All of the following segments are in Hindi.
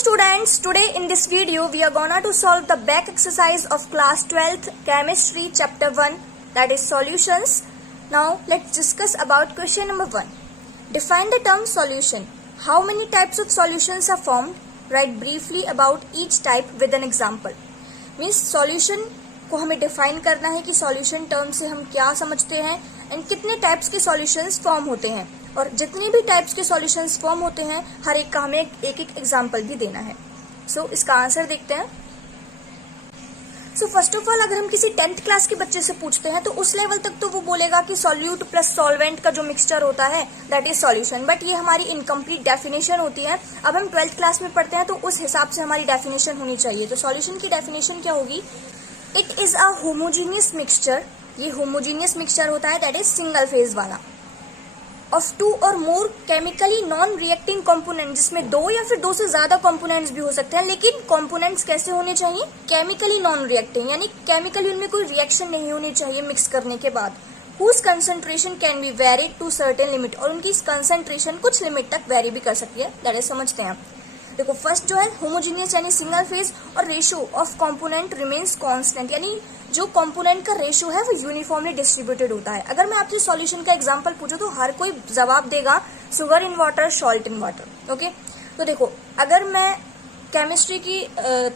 students, today in this video we are gonna to solve the back exercise of class 12th chemistry chapter 1, that is solutions. Now let's discuss about question number 1. Define the term solution. How many types of solutions are formed? Write briefly about each type with an example. Means solution को हमें डिफाइन करना है कि सॉल्यूशन टर्म से हम क्या समझते हैं एंड कितने टाइप्स के सॉल्यूशंस फॉर्म होते हैं, और जितने भी टाइप्स के सॉल्यूशंस फॉर्म होते हैं हर एक का हमें एक एक एग्जांपल भी देना है. सो इसका आंसर देखते हैं. सो फर्स्ट ऑफ ऑल अगर हम किसी 10th क्लास के बच्चे से पूछते हैं तो उस लेवल तक तो वो बोलेगा कि सॉल्यूट प्लस सॉल्वेंट का जो मिक्सचर होता है दैट इज सॉल्यूशन, बट ये हमारी इनकम्प्लीट डेफिनेशन होती है. अब हम 12th क्लास में पढ़ते हैं तो उस हिसाब से हमारी डेफिनेशन होनी चाहिए. तो सॉल्यूशन की डेफिनेशन क्या होगी? It is a homogeneous mixture. ये होमोजीनियस मिक्सचर होता है दैट इज सिंगल फेज वाला, ऑफ 2 और मोर केमिकली नॉन रिएक्टिंग कंपोनेंट, जिसमें 2 या फिर 2 से ज्यादा कंपोनेंट्स भी हो सकते हैं, लेकिन कंपोनेंट्स कैसे होने चाहिए? केमिकली नॉन रिएक्टिंग, यानी केमिकली उनमें कोई रिएक्शन नहीं होनी चाहिए मिक्स करने के बाद. Whose concentration can be varied to certain limit, और उनकी कंसंट्रेशन कुछ लिमिट तक वेरी भी कर सकती है. दैट इज समझते हैं. देखो फर्स्ट जो है होमोजीनियस यानी सिंगल फेज, और ratio of component remains constant, यानी जो कंपोनेंट का रेशियो है वो यूनिफॉर्मली डिस्ट्रीब्यूटेड होता है. अगर मैं आपसे सॉल्यूशन का एग्जांपल पूछूं तो हर कोई जवाब देगा sugar in water, salt in water. Okay, तो देखो अगर मैं केमिस्ट्री की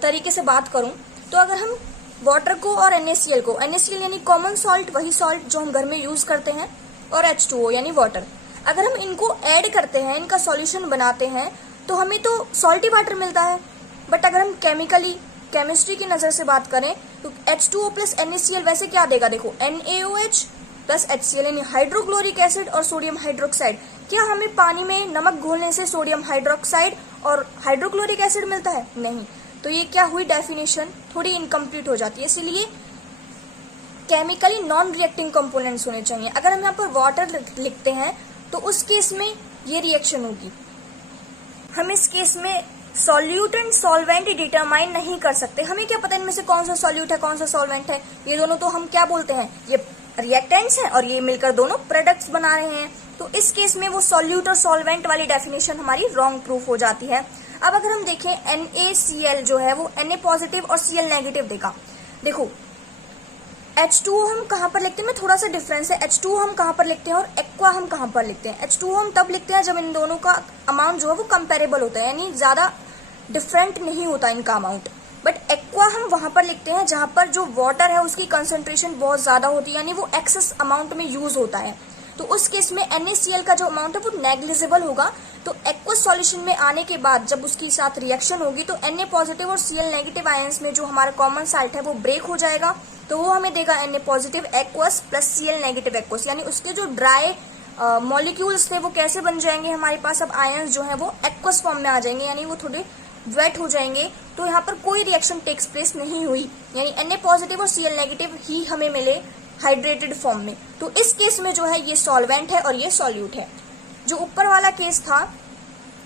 तरीके से बात करूं तो अगर हम वाटर को और NaCl को, NaCl यानी कॉमन सॉल्ट, वही सॉल्ट जो हम घर में यूज करते हैं, और H2O यानी वाटर, अगर हम इनको ऐड करते हैं, इनका सॉल्यूशन बनाते हैं तो हमें तो सॉल्टी वाटर मिलता है. बट अगर हम केमिस्ट्री की नजर से बात करें तो H2O प्लस NaCl वैसे क्या देगा? देखो NaOH प्लस HCl यानी हाइड्रोक्लोरिक एसिड और सोडियम हाइड्रोक्साइड. क्या हमें पानी में नमक घोलने से सोडियम हाइड्रोक्साइड और हाइड्रोक्लोरिक एसिड मिलता है? नहीं. तो ये क्या हुई? डेफिनेशन थोड़ी इनकम्प्लीट हो जाती है. इसलिए केमिकली नॉन रिएक्टिंग कंपोनेंट्स होने चाहिए. अगर हम यहाँ पर वाटर लिखते हैं तो उस केस में ये रिएक्शन होगी. हम इस केस में सॉल्यूट एंड सॉल्वेंट डिटरमाइन नहीं कर सकते. हमें क्या पता इनमें से कौन सा सॉल्यूट है कौन सा सॉल्वेंट है? ये दोनों तो हम क्या बोलते हैं, ये रिएक्टेंट्स हैं और ये मिलकर दोनों प्रोडक्ट्स बना रहे हैं. तो इस केस में वो सॉल्यूट और सॉल्वेंट वाली डेफिनेशन हमारी रॉन्ग प्रूफ हो जाती है. अब अगर हम देखें NaCl जो है वो Na पॉजिटिव और Cl नेगेटिव देगा. देखो H2O हम कहाँ पर लिखते हैं, मैं थोड़ा सा डिफरेंस है. H2O हम कहाँ पर लिखते हैं और एक्वा हम कहाँ पर लिखते हैं? H2O हम तब लिखते हैं जब इन दोनों का अमाउंट जो है वो कंपेरेबल होता है, यानी ज्यादा डिफरेंट नहीं होता इनका अमाउंट. बट एक्वा हम वहां पर लिखते हैं जहां पर जो वाटर है उसकी कंसंट्रेशन बहुत ज्यादा होती है, यानी वो एक्सेस अमाउंट में यूज होता है. तो उस केस में NaCl का जो अमाउंट है वो नेग्लिजिबल होगा. तो एक्वस सॉल्यूशन में आने के बाद जब उसके साथ रिएक्शन होगी तो Na पॉजिटिव और Cl नेगेटिव आयंस में जो हमारा कॉमन साल्ट है वो ब्रेक हो जाएगा. तो वो हमें देगा Na positive aqueous plus Cl negative aqueous, यानी उसके जो ड्राई मॉलिक्यूल्स थे वो कैसे बन जाएंगे हमारे पास? अब आयंस जो है वो एक्वस फॉर्म में आ जाएंगे, यानी वो थोड़े वेट हो जाएंगे. तो यहाँ पर कोई रिएक्शन टेक्स प्लेस नहीं हुई, यानी Na पॉजिटिव और Cl नेगेटिव ही हमें मिले हाइड्रेटेड फॉर्म में. तो इस केस में जो है ये सॉल्वेंट है और ये सॉल्यूट है. जो ऊपर वाला केस था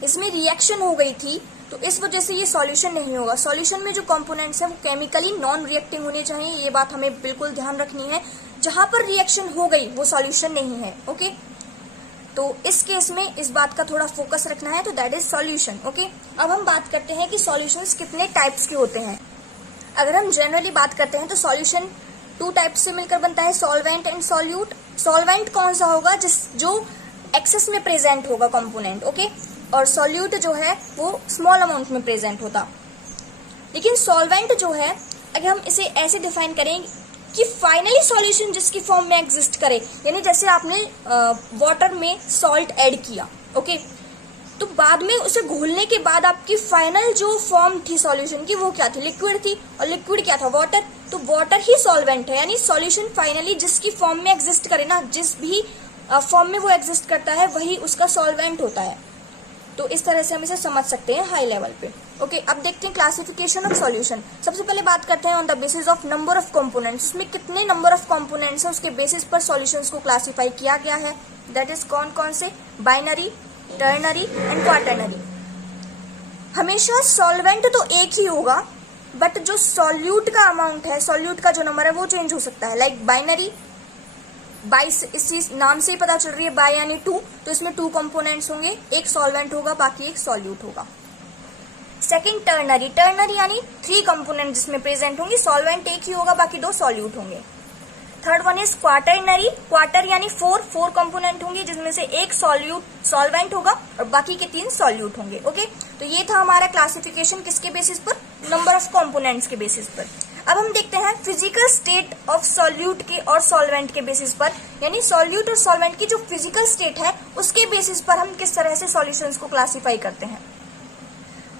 इसमें रिएक्शन हो गई थी तो इस वजह से ये सॉल्यूशन नहीं होगा. सॉल्यूशन में जो कंपोनेंट्स है वो केमिकली नॉन रिएक्टिंग होने चाहिए. ये बात हमें बिल्कुल ध्यान रखनी है. जहां पर रिएक्शन हो गई वो सॉल्यूशन नहीं है. ओके, तो इस केस में इस बात का थोड़ा फोकस रखना है. तो दैट इज सॉल्यूशन. ओके, अब हम बात करते हैं कि सॉल्यूशंस कितने टाइप्स के होते हैं. अगर हम जनरली बात करते हैं तो सॉल्यूशन 2 टाइप्स से मिलकर बनता है, सॉल्वेंट एंड सॉल्यूट. सॉल्वेंट कौन सा होगा? जो एक्सेस में प्रेजेंट होगा कंपोनेंट. ओके, और सॉल्यूट जो है वो स्मॉल अमाउंट में प्रेजेंट होता. लेकिन सॉल्वेंट जो है अगर हम इसे ऐसे डिफाइन करें कि फाइनली सॉल्यूशन जिसकी फॉर्म में एग्जिस्ट करे, यानी जैसे आपने वाटर में सॉल्ट ऐड किया, ओके, तो बाद में उसे घोलने के बाद आपकी फाइनल जो फॉर्म थी सॉल्यूशन की वो क्या थी? लिक्विड थी. और लिक्विड क्या था? वाटर. तो वाटर ही सॉल्वेंट है, यानी सॉल्यूशन फाइनली जिसकी फॉर्म में एग्जिस्ट करे ना, जिस भी फॉर्म में वो एग्जिस्ट करता है वही उसका सॉल्वेंट होता है. तो इस तरह से हम इसे समझ सकते हैं हाई लेवल पे. ओके, अब देखते हैं क्लासिफिकेशन ऑफ सॉल्यूशन. सबसे पहले बात करते हैं on the basis of number of components. उसमें कितने नंबर ऑफ कंपोनेंट्स हैं उसके बेसिस पर सॉल्यूशंस को क्लासिफाई किया गया है. दैट इज कौन कौन से? Binary, ternary and quaternary. हमेशा सॉल्वेंट तो एक ही होगा, बट जो सॉल्यूट का अमाउंट है, सॉल्यूट का जो नंबर है वो चेंज हो सकता है. लाइक बाइनरी, बाई इस नाम से ही पता चल रही है, बाई यानी 2, तो इसमें 2 कंपोनेंट्स होंगे, एक सॉल्वेंट होगा बाकी एक सॉल्यूट होगा. सेकंड टर्नरी, टर्नरी यानी 3 कंपोनेंट जिसमें प्रेजेंट होंगे, सॉल्वेंट एक ही होगा, बाकी 2 सॉल्यूट होंगे। Third one is quaternary, quarter यानी 4 कंपोनेंट होंगे जिसमें से एक सॉल्वेंट होगा और बाकी के 3 सॉल्यूट होंगे। ओके, तो ये था हमारा क्लासिफिकेशन किसके बेसिस पर, नंबर ऑफ कंपोनेंट्स के बेसिस पर। अब हम देखते हैं फिजिकल स्टेट ऑफ सॉल्यूट के और सॉल्वेंट के बेसिस पर, यानी सॉल्यूट और सॉल्वेंट की जो फिजिकल स्टेट है उसके बेसिस पर हम किस तरह से सॉल्यूशंस को क्लासिफाई करते हैं।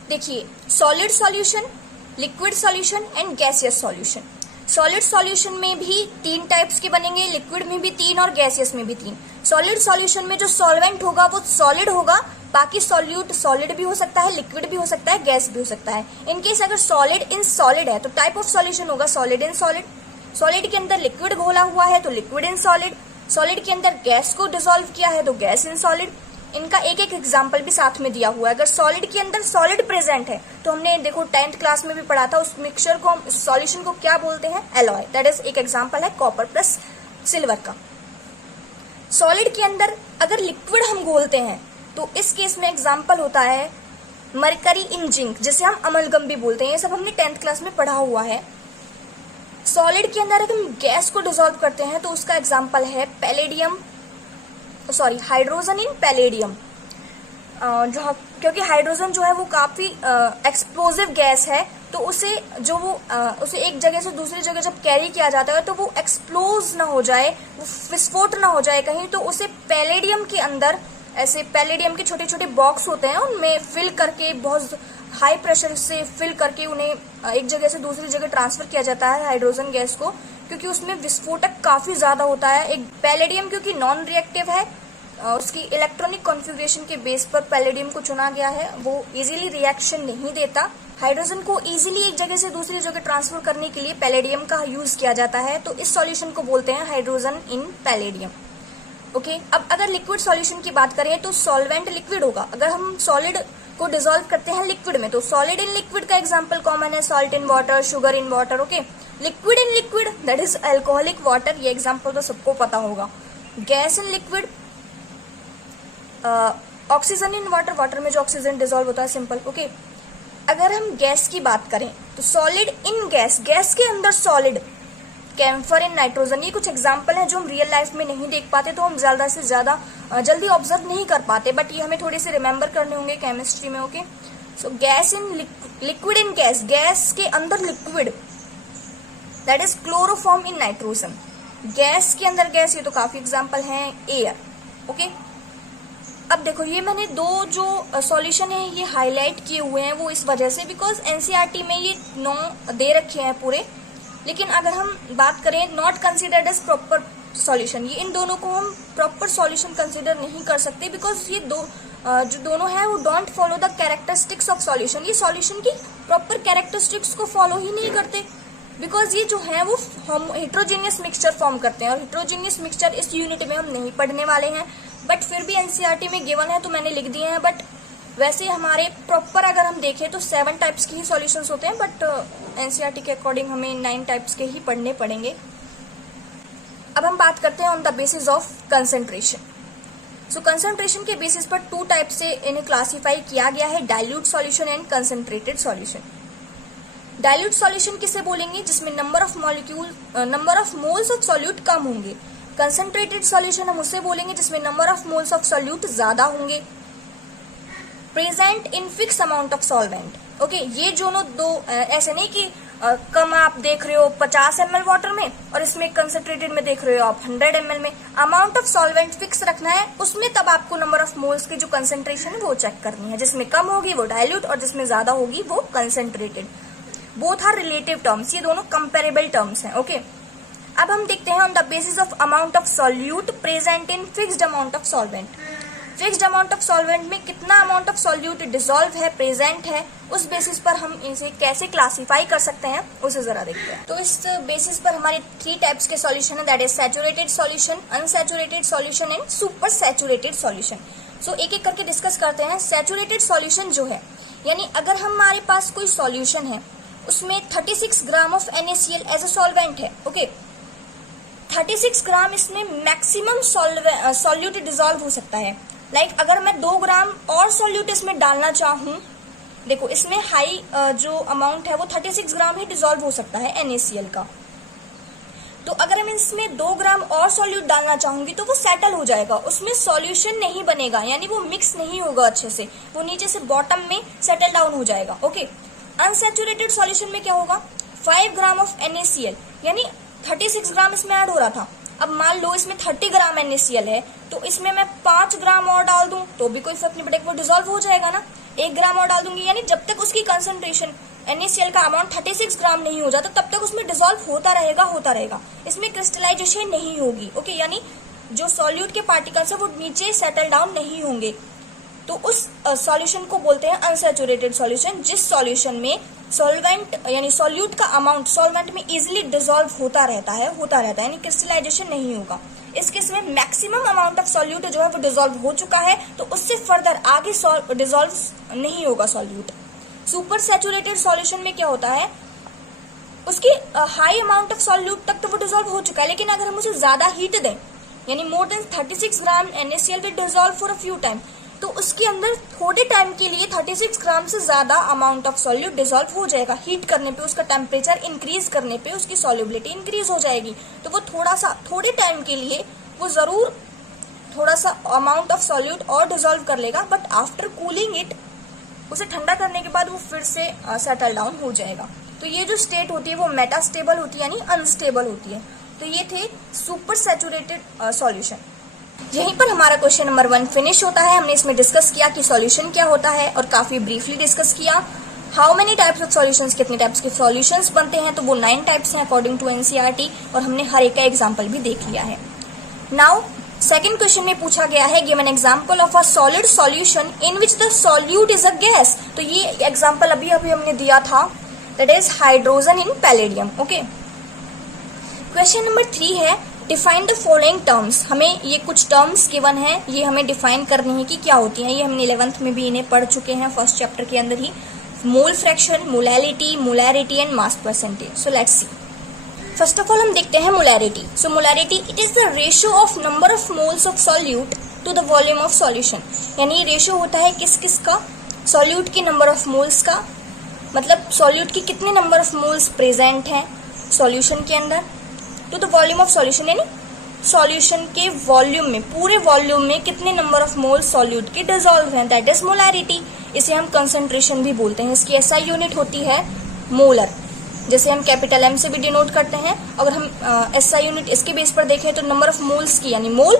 देखिए, solid solution, liquid solution and gaseous solution. Solid solution में भी 3 टाइप्स के बनेंगे, लिक्विड में भी 3 और गैसियस में भी 3। सॉलिड सॉल्यूशन में जो सॉल्वेंट होगा वो सॉलिड होगा, बाकी सॉल्यूट सॉलिड भी हो सकता है, लिक्विड भी हो सकता है, गैस भी हो सकता है। इनकेस अगर सॉलिड इन सॉलिड है तो टाइप ऑफ सॉल्यूशन होगा सॉलिड इन सॉलिड। सॉलिड के अंदर लिक्विड घोला हुआ है तो लिक्विड इन सॉलिड। सॉलिड के अंदर गैस को डिसॉल्व किया है तो गैस इन सॉलिड। इनका एक एक एग्जाम्पल भी साथ में दिया हुआ है। अगर सॉलिड के अंदर सॉलिड प्रेजेंट है तो हमने देखो 10th क्लास में भी पढ़ा था, उस मिक्सचर को हम सॉल्यूशन को क्या बोलते हैं, एलॉय। दैट इज एक एग्जाम्पल है कॉपर प्लस सिल्वर का। सॉलिड के अंदर अगर लिक्विड हम घोलते हैं तो इस केस में एग्जाम्पल होता है मरकरी इन जिंक, जिसे हम अमलगम भी बोलते हैं। ये सब हमने 10th क्लास में पढ़ा हुआ है। सॉलिड के अंदर अगर हम गैस को डिसॉल्व करते हैं तो उसका एग्जाम्पल है हाइड्रोजन इन पैलेडियम। क्योंकि हाइड्रोजन जो है वो काफी एक्सप्लोजिव गैस है, तो उसे एक जगह से दूसरी जगह जब कैरी किया जाता है तो वो एक्सप्लोज ना हो जाए, वो विस्फोट ना हो जाए कहीं, तो उसे पैलेडियम के अंदर, ऐसे पैलेडियम के छोटे छोटे बॉक्स होते हैं, उनमें फिल करके बहुत हाई प्रेशर से फिल करके उन्हें एक जगह से दूसरी जगह ट्रांसफर किया जाता है हाइड्रोजन गैस को, क्योंकि उसमें विस्फोटक काफी ज्यादा होता है। एक पैलेडियम क्योंकि नॉन रिएक्टिव है, उसकी इलेक्ट्रॉनिक कॉन्फ़िगरेशन के बेस पर पैलेडियम को चुना गया है, वो इजीली रिएक्शन नहीं देता। हाइड्रोजन को इजीली एक जगह से दूसरी जगह ट्रांसफर करने के लिए पैलेडियम का यूज किया जाता है, तो इस सॉल्यूशन को बोलते हैं हाइड्रोजन इन पैलेडियम। ओके, अब अगर लिक्विड सॉल्यूशन की बात करें तो सॉल्वेंट लिक्विड होगा। अगर हम सॉलिड को डिसॉल्व करते हैं लिक्विड में तो सॉलिड इन लिक्विड का एग्जांपल कॉमन है, salt in water, sugar in water. Okay, liquid in liquid that is alcoholic water, ये एग्जांपल तो सबको पता होगा। Gas in liquid, oxygen in water, water में जो ऑक्सीजन डिसॉल्व होता है, सिंपल। ओके, अगर हम गैस की बात करें तो सॉलिड इन गैस, गैस के अंदर सॉलिड, कैम्फर इन नाइट्रोजन, ये कुछ एग्जाम्पल हैं जो हम रियल लाइफ में नहीं देख पाते, तो हम ज्यादा से ज्यादा जल्दी ऑब्जर्व नहीं कर पाते, बट ये हमें थोड़े से रिमेम्बर करने होंगे केमिस्ट्री में। Okay, so gas in liquid in gas, gas के अंदर liquid that is chloroform in nitrogen. Gas के अंदर गैस, ये तो काफी एग्जाम्पल हैं। एयर। ओके, अब देखो ये मैंने 2 जो सॉल्यूशन है ये हाईलाइट किए हुए हैं, वो इस वजह से बिकॉज एनसीईआरटी में ये 9 दे रखे हैं पूरे, लेकिन अगर हम बात करें not considered as proper solution, ये इन दोनों को हम प्रॉपर सॉल्यूशन कंसिडर नहीं कर सकते, बिकॉज ये जो दोनों है वो don't follow the characteristics of solution, ये सॉल्यूशन की प्रॉपर कैरेक्टरिस्टिक्स को फॉलो ही नहीं करते, बिकॉज ये जो है वो हम हेट्रोजीनियस मिक्सचर फॉर्म करते हैं, और हेट्रोजीनियस मिक्सचर इस यूनिट में हम नहीं पढ़ने वाले हैं, बट फिर भी एनसीईआरटी में गिवन है तो मैंने लिख दिए हैं। बट वैसे हमारे प्रॉपर अगर हम देखें तो 7 टाइप्स के ही सॉल्यूशंस होते हैं, बट एनसीईआरटी के अकॉर्डिंग हमें 9 टाइप्स के ही पढ़ने पड़ेंगे। अब हम बात करते हैं on the basis of concentration. So concentration के बेसिस पर 2 टाइप से इन्हें क्लासीफाई किया गया है, dilute solution and concentrated solution. Dilute solution किसे बोलेंगे, जिसमें number of moles of solute कम होंगे। कंसंट्रेटेड सॉल्यूशन हम उससे बोलेंगे जिसमें number of moles of solute ज्यादा होंगे। Present in fix amount of solvent. Okay, ये दोनों 2 ऐसे नहीं कि कम आप देख रहे हो 50 ml वाटर में और इसमें कंसंट्रेटेड में देख रहे हो आप 100 ml में, अमाउंट ऑफ सॉल्वेंट फिक्स रखना है, उसमें तब आपको नंबर ऑफ मोल्स की जो कंसंट्रेशन है वो चेक करनी है, जिसमें कम होगी वो डाइल्यूट और जिसमें ज्यादा होगी वो concentrated. Both are relative terms, ये दोनों कंपेरेबल टर्म्स हैं। ओके, अब हम देखते हैं on the basis of amount of solute present in fixed amount of solvent. Fixed amount of solvent में कितना अमाउंट ऑफ सॉल्यूट डिसॉल्व है, प्रेजेंट है, उस बेसिस पर हम इसे कैसे क्लासिफाई कर सकते हैं उसे जरा देखते हैं। तो इस बेसिस पर हमारे 3 टाइप्स के सॉल्यूशन है, that is saturated solution, unsaturated solution and super saturated solution. So एक एक करके डिस्कस करते हैं। सैचुरेटेड सॉल्यूशन जो है, यानी अगर हमारे पास कोई सॉल्यूशन है उसमें 36 gram of NaCl as a solvent है। ओके, 36 ग्राम इसमें मैक्सिमम सॉल्यूट डिसॉल्व हो सकता है। लाइक अगर मैं 2 ग्राम और सॉल्यूट इसमें डालना चाहूं देखो इसमें हाई जो अमाउंट है वो 36 ग्राम ही डिसॉल्व हो सकता है NaCl का। तो अगर मैं इसमें 2 ग्राम और सॉल्यूट डालना चाहूंगी तो वो सेटल हो जाएगा, उसमें सॉल्यूशन नहीं बनेगा, यानी वो मिक्स नहीं होगा अच्छे से, वो नीचे से बॉटम में सेटल डाउन हो जाएगा। ओके, अनसैचुरेटेड सॉल्यूशन में क्या होगा, 5 ग्राम ऑफ NaCl, यानी 36 ग्राम इसमें ऐड हो रहा था। अब मान लो इसमें 30 ग्राम NaCl है, तो इसमें मैं 5 ग्राम और डाल दूं तो भी कोई फर्क नहीं पड़ेगा, वो डिसॉल्व हो जाएगा ना। 1 ग्राम और डाल दूंगी, यानी जब तक उसकी कंसंट्रेशन NaCl का अमाउंट 36 ग्राम नहीं हो जाता तब तक उसमें डिसॉल्व होता रहेगा। इसमें क्रिस्टलाइजेशन नहीं होगी। ओके, यानी जो सॉल्यूट के पार्टिकल्स है वो नीचे सेटल डाउन नहीं होंगे। तो उस सॉल्यूशन को बोलते हैं अनसैचुरेटेड सॉल्यूशन, जिस सॉल्यूशन में सॉल्वेंट यानी सॉल्यूट का अमाउंट सॉल्वेंट में इजीली डिसॉल्व होता रहता है, यानी क्रिस्टलाइजेशन नहीं होगा। इस केस में मैक्सिमम अमाउंट ऑफ सॉल्यूट जो है वो डिसॉल्व हो चुका है, तो उससे फर्दर आगे डिसॉल्व नहीं होगा सॉल्यूट। सुपर सैचुरेटेड सॉल्यूशन में क्या होता है, उसकी हाई अमाउंट ऑफ सॉल्यूट तक तो वो डिसॉल्व हो चुका है, लेकिन अगर हम उसे ज्यादा हीट दें, यानी more than 36 gram NaCl will dissolve for a few time, तो उसके अंदर थोड़े टाइम के लिए 36 ग्राम से ज्यादा अमाउंट ऑफ सॉल्यूट डिसॉल्व हो जाएगा। हीट करने पे, उसका टेम्परेचर इंक्रीज करने पे उसकी सॉल्युबिलिटी इंक्रीज हो जाएगी, तो वो थोड़े टाइम के लिए वो जरूर थोड़ा सा अमाउंट ऑफ सॉल्यूट और डिसॉल्व कर लेगा, बट आफ्टर कूलिंग इट, उसे ठंडा करने के बाद वो फिर से सेटल डाउन हो जाएगा। तो ये जो स्टेट होती है वो मेटास्टेबल होती है, यानी अनस्टेबल होती है। तो ये थे सुपर सैचुरेटेड सॉल्यूशन। यहीं पर हमारा क्वेश्चन नंबर 1 फिनिश होता है। हमने इसमें डिस्कस किया कि सॉल्यूशन क्या होता है और काफी ब्रीफली डिस्कस किया। How many types of solutions, कितने टाइप्स के सॉल्यूशंस बनते हैं, तो वो 9 टाइप्स हैं अकॉर्डिंग टू NCERT, और हमने हर एक का एग्जाम्पल भी देख लिया है। नाउ सेकेंड क्वेश्चन में पूछा गया है, give an example of a solid solution in which the solute is a gas. तो ये एग्जाम्पल अभी हमने दिया था, that is hydrogen in palladium. Okay, question number 3 है, डिफाइन द फॉलोइंग टर्म्स। हमें ये कुछ टर्म्स गिवन है, ये हमें डिफाइन करनी है कि क्या होती हैं। ये हमने 11th में भी इन्हें पढ़ चुके हैं, फर्स्ट चैप्टर के अंदर ही। Mole fraction, molality, molarity and mass percentage. So let's see. First of all हम देखते हैं molarity. So molarity it is the ratio of number of moles of solute to the volume of solution. यानी रेशियो होता है किस का, सॉल्यूट की नंबर ऑफ मोल्स का, मतलब सॉल्यूट की कितने नंबर ऑफ मोल्स प्रेजेंट हैं सॉल्यूशन के अंदर, to the volume of solution, यानी सॉल्यूशन के वॉल्यूम में, पूरे वॉल्यूम में कितने नंबर ऑफ मोल्स सॉल्यूट के डिसॉल्व हैं, दैट इज मोलैरिटी। इसे हम कंसंट्रेशन भी बोलते हैं। इसकी SI यूनिट होती है मोलर, जैसे हम कैपिटल M से भी डिनोट करते हैं। अगर हम SI यूनिट इसके बेस पर देखें तो नंबर ऑफ मोल्स की, यानी मोल,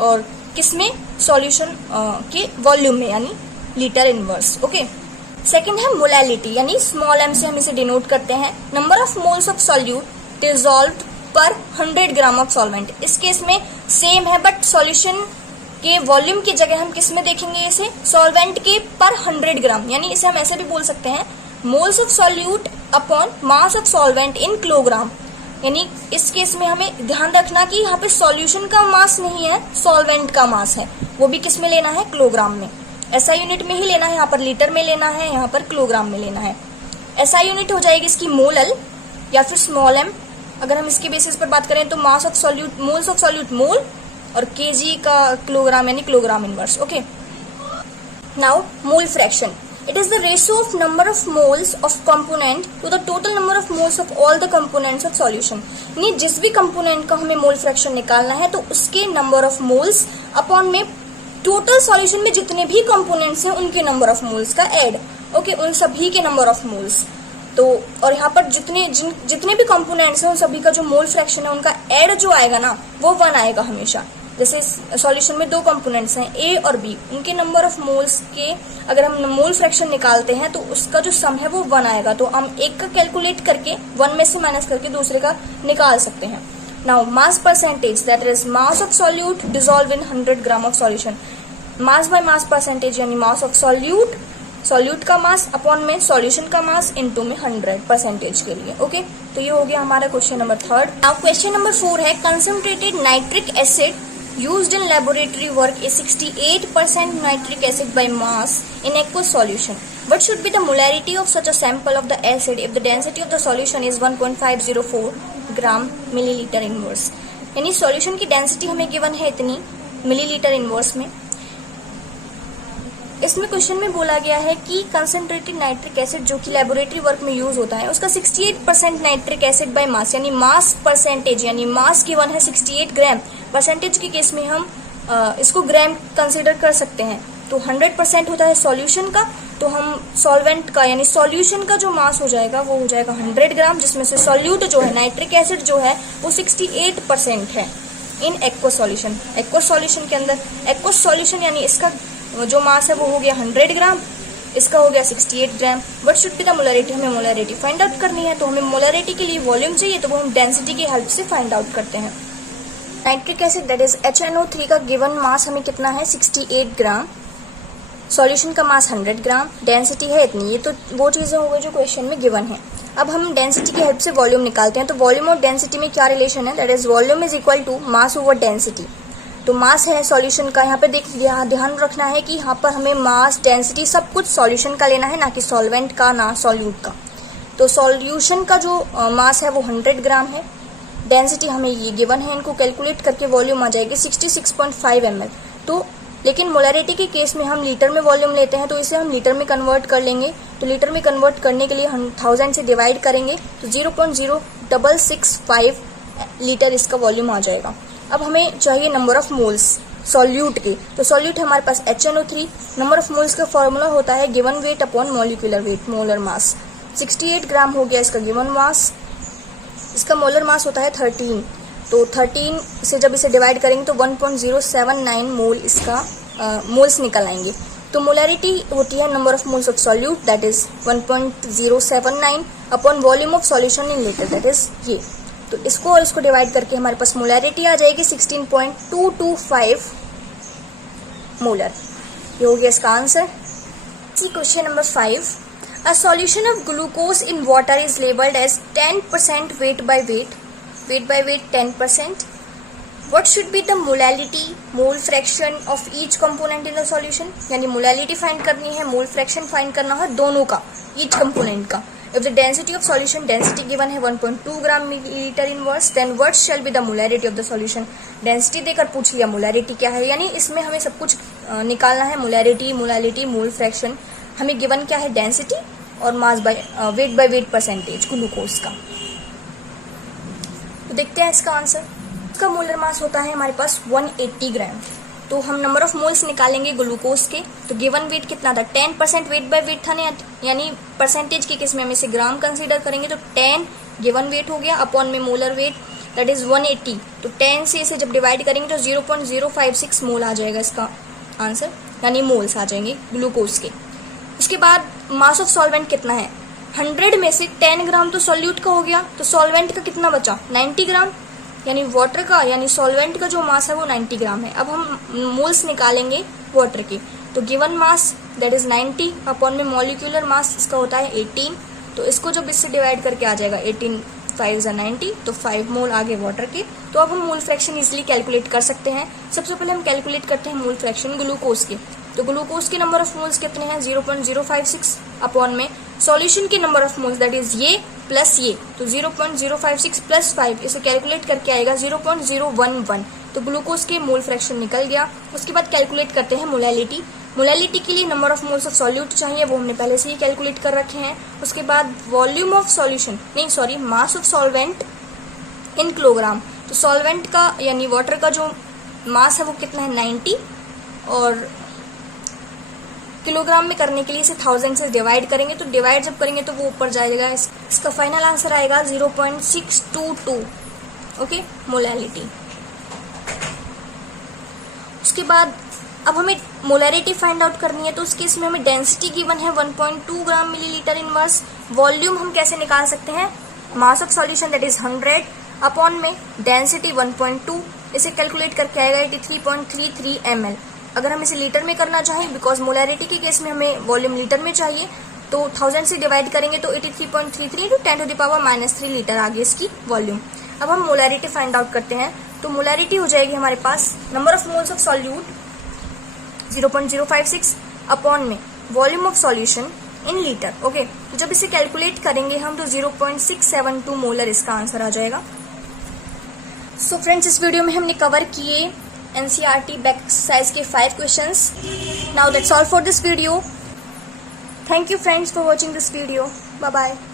और किसमें, सॉल्यूशन के वॉल्यूम में, यानी लीटर इनवर्स। ओके, सेकंड है मोलैलिटी, यानी स्मॉल m से हम इसे डिनोट करते हैं, number of moles of solute dissolved पर 100 ग्राम ऑफ सॉल्वेंट। इस केस में सेम है, बट सॉल्यूशन के वॉल्यूम की जगह हम किस में देखेंगे इसे, सॉल्वेंट के पर 100 ग्राम, यानी इसे हम ऐसे भी बोल सकते हैं, moles of solute upon mass of solvent in kilogram. यानी इस केस में हमें ध्यान रखना कि यहाँ पे सॉल्यूशन का मास नहीं है, सॉल्वेंट का मास है, वो भी किस में लेना है, किलोग्राम में। SI यूनिट में ही लेना है, यहाँ पर लीटर में लेना है, यहाँ पर किलोग्राम में लेना है। SI यूनिट हो जाएगी इसकी मोलल या फिर स्मॉल m। अगर हम इसके बेसिस पर बात करें तो mass of solute, moles of solute mole, और kg का किलोग्राम यानी kilogram inverse. Okay, now mole fraction, it is the ratio of number of moles of component to the total number of moles of all the components of solution। यानी जिस भी कंपोनेंट का हमें मोल फ्रैक्शन निकालना है तो उसके नंबर ऑफ मोल्स अपॉन में टोटल सॉल्यूशन में जितने भी कंपोनेंट्स हैं उनके नंबर ऑफ मोल्स का ऐड। ओके, उन सभी के नंबर ऑफ मोल्स। तो और यहाँ पर जितने भी कंपोनेंट्स हैं उन सभी का जो मोल फ्रैक्शन है उनका ऐड जो आएगा ना वो 1 आएगा हमेशा। जैसे सॉल्यूशन में 2 कंपोनेंट्स हैं A और B, उनके नंबर ऑफ मोल्स के अगर हम मोल फ्रैक्शन निकालते हैं तो उसका जो सम है वो 1 आएगा। तो हम एक का कैलकुलेट करके 1 में से माइनस करके दूसरे का निकाल सकते हैं। Now mass percentage, that is mass of solute dissolve in 100 gram of solution. Mass by mass percentage यानी मास ऑफ सॉल्यूट का मास अपॉन में सॉल्यूशन का मास इनटू में 100% के लिए। ओके, तो ये हो गया हमारा question number 3। Now question number 4 है, concentrated nitric acid used in laboratory work is 68% nitric acid by mass in aqueous solution. What should be the molarity of such a sample of the acid if the density of the solution is 1.504 gram millilitre inverse. यानी सॉल्यूशन की डेंसिटी हमें गिवन है इतनी मिलीलीटर इनवर्स में। इसमें क्वेश्चन में बोला गया है कि कंसंट्रेटेड नाइट्रिक एसिड जो कि लेबोरेटरी वर्क में यूज होता है उसका 68% नाइट्रिक एसिड बाय मास यानी मास परसेंटेज यानी मास गिवन है 68 ग्राम। परसेंटेज के केस में हम इसको ग्राम कंसिडर कर सकते हैं। तो 100% होता है सॉल्यूशन का, तो हम सॉल्वेंट का यानी सॉल्यूशन का जो मास हो जाएगा वो हो जाएगा 100 ग्राम, जिसमें से सॉल्यूट जो है नाइट्रिक एसिड जो है वो 68% है in aqueous solution. Aqueous solution के अंदर एक्वस सॉल्यूशन यानी इसका जो मास है वो हो गया 100 ग्राम, इसका हो गया 68 gram. What should be the molarity, हमें मोलरिटी फाइंड आउट करनी है। तो हमें मोलरिटी के लिए वॉल्यूम चाहिए, तो वो हम डेंसिटी की हेल्प से फाइंड आउट करते हैं। Nitric acid that is HNO3 का गिवन मास हमें कितना है 68 ग्राम, सॉल्यूशन का मास 100 ग्राम, डेंसिटी है इतनी। ये तो वो चीजें हो गई जो क्वेश्चन में गिवन है। अब हम डेंसिटी की हेल्प से वॉल्यूम निकालते हैं। तो वॉल्यूम और डेंसिटी में क्या रिलेशन है, that is volume is equal to mass over density. तो मास है सॉल्यूशन का, यहाँ पे ध्यान रखना है कि यहाँ पर हमें मास डेंसिटी सब कुछ सॉल्यूशन का लेना है, ना कि सॉल्वेंट का ना सॉल्यूट का। तो सॉल्यूशन का जो मास है वो 100 ग्राम है, डेंसिटी हमें ये गिवन है, इनको कैलकुलेट करके वॉल्यूम आ जाएगी 66.5 ml। तो लेकिन मोलरिटी के केस में हम लीटर में वॉल्यूम लेते हैं, तो इसे हम लीटर में कन्वर्ट कर लेंगे। तो लीटर में कन्वर्ट करने के लिए हम 1000 से डिवाइड करेंगे तो 0.0665 लीटर इसका वॉल्यूम आ जाएगा। अब हमें चाहिए नंबर ऑफ मोल्स सॉल्यूट के। तो सॉल्यूट हमारे पास HNO3, नंबर ऑफ मोल्स का फॉर्मूला होता है given weight upon molecular weight, molar mass. 68 ग्राम हो गया इसका गिवन मास, इसका मोलर मास होता है 13। तो 13 से जब इसे डिवाइड करेंगे तो 1.079 मोल इसका मोल्स निकल आएंगे। तो मोलरिटी होती है number of moles of solute that is 1.079 upon volume of solution in litre that is ये। तो इसको और इसको डिवाइड करके हमारे पास मोलरिटी आ जाएगी 16.225 मोलर। ये हो गया इसका answer. Question number 5, a solution of glucose in water is labelled as 10% weight by weight 10%. What should be the molality, mole fraction of each component in the solution? यानी मोलैलिटी फाइंड करनी है, मोल फ्रैक्शन फाइंड करना है दोनों का, ईच कंपोनेंट का। If the density of solution, density given है 1.2 gram millilitre inverse, then what shall be the molarity of the solution? Density देकर पूछ लिया मोलैरिटी क्या है, यानी इसमें हमें सब कुछ निकालना है। मोलैरिटी, मोलैलिटी, मोल फ्रैक्शन, हमें गिवन क्या है डेंसिटी और mass by weight percentage glucose का। तो देखते हैं इसका आंसर। इसका मोलर मास होता है हमारे पास 180 ग्राम। तो हम नंबर ऑफ मोल्स निकालेंगे ग्लूकोज के। तो गिवन वेट कितना था 10% वेट बाय वेट था ना, यानी परसेंटेज के केस में हम इसे ग्राम कंसीडर करेंगे। तो 10 गिवन वेट हो गया अपॉन में मोलर वेट दैट इज 180। तो 10 से इसे जब डिवाइड करेंगे तो 0.056 मोल आ जाएगा इसका आंसर, यानी मोल्स आ जाएंगे ग्लूकोज के। उसके बाद मास ऑफ सॉल्वेंट कितना है, 100 में से 10 ग्राम तो सॉल्यूट का हो गया, तो सॉल्वेंट का कितना बचा 90 ग्राम, यानी वाटर का यानी सॉल्वेंट का जो मास है वो 90 ग्राम है। अब हम मोल्स निकालेंगे वाटर के। तो given mass that is 90 upon में मॉलिक्यूलर मास इसका होता है 18। तो इसको जब इससे डिवाइड करके आ जाएगा 18 5 90, तो 5 मोल आगे वाटर के। तो अब हम मोल फ्रैक्शन इजिली कैलकुलेट कर सकते हैं। सबसे पहले हम कैलकुलेट करते हैं मोल फ्रैक्शन ग्लूकोज के। तो ग्लूकोज के नंबर ऑफ मोल्स कितने हैं 0.056 अपॉन में सॉल्यूशन के number of moles that is ये प्लस ये, तो 0.056 प्लस 5 इसे कैलकुलेट करके आएगा 0.011। तो ग्लूकोज के मोल फ्रैक्शन निकल गया। उसके बाद कैलकुलेट करते हैं मोलैलिटी। मोलैलिटी के लिए number of moles of solute चाहिए, वो हमने पहले से ही कैलकुलेट कर रखे हैं। उसके बाद volume of solution mass of solvent in kilogram. तो सॉल्वेंट का यानी वाटर का जो मास है वो कितना है 90, और किलोग्राम में करने के लिए इसे 1000 से डिवाइड करेंगे। तो डिवाइड जब करेंगे तो वो ऊपर जाएगा, इसका फाइनल आंसर आएगा 0.622 ओके मोलैलिटी। उसके बाद अब हमें मोलैरिटी फाइंड आउट करनी है। तो उस केस में हमें डेंसिटी गिवन है 1.2 ग्राम मिलीलीटर इनवर्स। वॉल्यूम हम कैसे निकाल सकते हैं, mass of solution that is 100 upon में डेंसिटी 1.2, इसे कैलकुलेट करके आएगा 83.33 ml। अगर हम इसे लीटर में करना चाहें, बिकॉज मोलैरिटी के केस में हमें वॉल्यूम लीटर में चाहिए, तो 1000 से डिवाइड करेंगे तो 83.33 × 10⁻³ लीटर आ गई इसकी वॉल्यूम। अब हम मोलैरिटी फाइंड आउट करते हैं। तो मोलैरिटी हो जाएगी हमारे पास number of moles of solute 0.056 upon में volume of solution in litre. Okay, तो जब इसे कैलकुलेट करेंगे हम तो 0.672 मोलर इसका आंसर आ जाएगा। सो फ्रेंड्स, इस वीडियो में हमने कवर किए NCERT back exercise के 5 questions. Now that's all for this video. Thank you friends for watching this video. Bye bye.